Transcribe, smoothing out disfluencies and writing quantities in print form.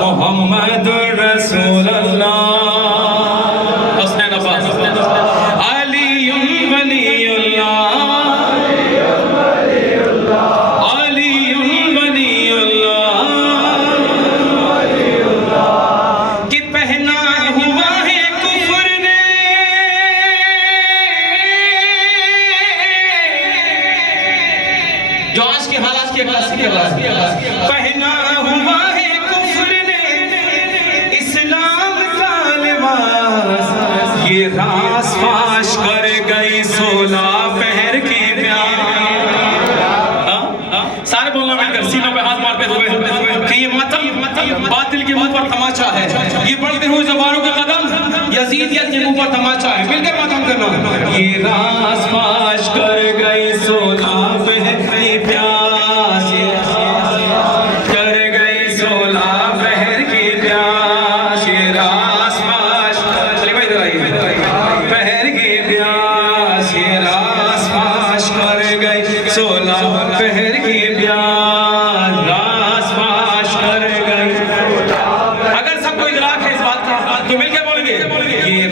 मुहम्मदुर रसूलुल्लाह। हस्नैन अब्बास अलीयुम वलीयुल्लाह, अलीयुम वलीयुल्लाह कि पहना हुआ है कुफ्र ने जो आज के हालात के पहना हुआ है कुफ्र ने इस्लाम का लिबास, ये रास फाश कर गई 16 पहर की प्यार। सारे बोलना मिलकर सीनों पे हाथ मारते हुए कि ये मातम बातिल के मुंह पर तमाचा है, ये बढ़ते हुए जबानों के कदम यजीदियत के मुंह पर तमाचा है। मिलकर मातम करना। ये रास फाश कर गई 16 पहर की प्यास, कर गई 16 पहर की प्यास, ये रास फाश पहर की प्यास, ये रास फाश कर गई 16 पहर की प्यास, रास फाश कर गई। अगर सबको इदराक है इस बात का तो मिलकर बोलेंगे ये